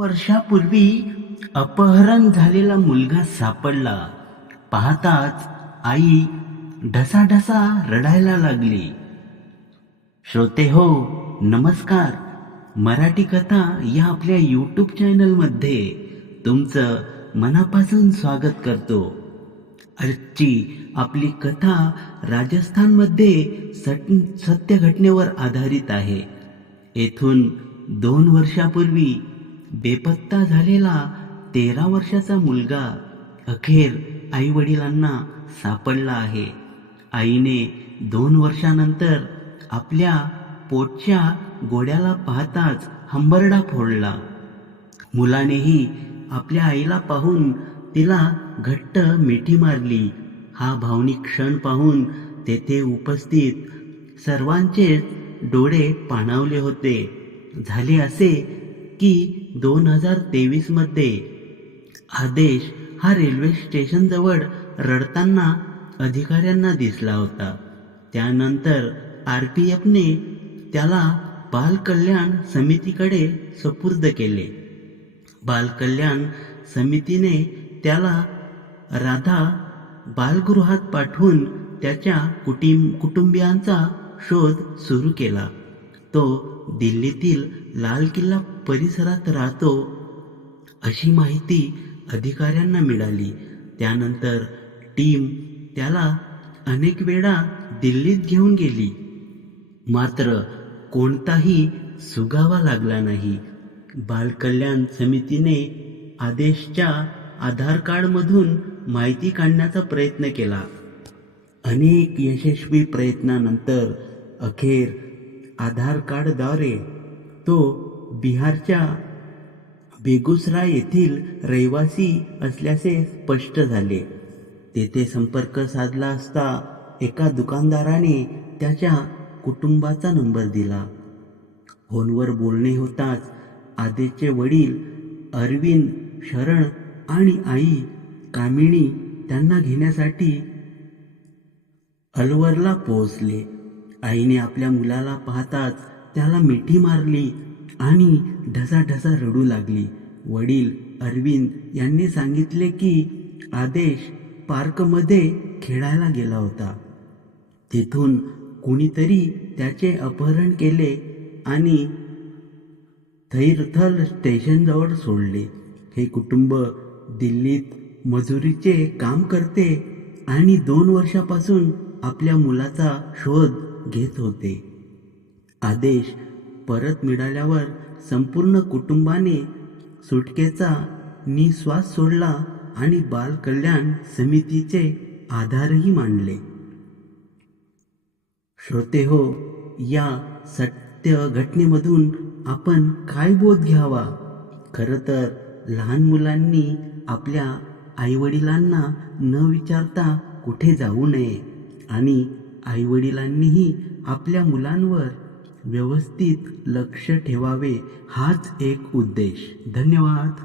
वर्षापूर्वी अपहरण झालेला मुलगा सापडला. पाहताच आई ढसाढसा रडायला लागली. श्रोते हो नमस्कार. मराठी कथा या आपल्या यूट्यूब चॅनलमध्ये तुमचं मनापासून स्वागत करतो. आजची आपली कथा राजस्थानमध्ये सट सत्य घटनेवर आधारित आहे. येथून दोन वर्षापूर्वी बेपत्ता झालेला तेरा वर्षाचा मुलगा अखेर आई वडिलांना सापडला आहे. आईने दोन वर्षानंतर आपल्या पोटच्या गोड्याला पाहताच हंबरडा फोडला. मुलानेही आपल्या आईला पाहून तिला घट्ट मिठी मारली. हा भावनिक क्षण पाहून तेथे उपस्थित सर्वांचे डोळे पाणावले होते. झाले असे की दोन हजार तेवीसमध्ये आदेश हा रेल्वे स्टेशनजवळ रडताना अधिकाऱ्यांना दिसला होता. त्यानंतर आर पी एफने त्याला बालकल्याण समितीकडे सुपूर्द केले. बालकल्याण समितीने त्याला राधा बालगृहात पाठवून त्याच्या कुटुंब कुटुंबियांचा शोध सुरू केला. तो दिल्लीतील लाल किल्ला परिसरात राहतो अशी माहिती अधिकाऱ्यांना मिळाली. त्यानंतर टीम त्याला अनेक वेळा दिल्लीत घेऊन गेली. मात्र कोणताही सुगावा लागला नाही. बालकल्याण समितीने आदेशच्या आधार कार्डमधून माहिती काढण्याचा प्रयत्न केला. अनेक यशस्वी प्रयत्नानंतर अखेर आधार कार्डद्वारे तो बिहारच्या बेगुसराय येथील रहिवासी असल्याचे स्पष्ट झाले. तेथे संपर्क साधला असता एका दुकानदाराने त्याच्या कुटुंबाचा नंबर दिला. फोनवर बोलणे होताच आदेशचे वडील अरविंद शरण आणि आई कामिणी त्यांना घेण्यासाठी अलवरला पोहोचले. आईने आपल्या मुलाला पाहताच त्याला मिठी मारली आणि ढसाढसा रडू लागली. वडील अरविंद यांनी सांगितले की आदेश पार्कमध्ये खेळायला गेला होता. तिथून कुणीतरी त्याचे अपहरण केले आणि थैरथल स्टेशनजवळ सोडले. हे कुटुंब दिल्लीत मजुरीचे काम करते आणि दोन वर्षापासून आपल्या मुलाचा शोध घेत होते. आदेश परत मिळाल्यावर संपूर्ण कुटुंबाने सुटकेचा निश्वास सोडला आणि बाल कल्याण समितीचे आधारही मांडले श्रोते हो या सत्य घटनेमधून आपण काय बोध घ्यावा? खरं तर लहान मुलांनी आपल्या आईवडिलांना न विचारता कुठे जाऊ नये. आणि आईवडिलांनीही आपल्या मुलांवर व्यवस्थित लक्ष ठेवावे हाच एक उद्देश. धन्यवाद.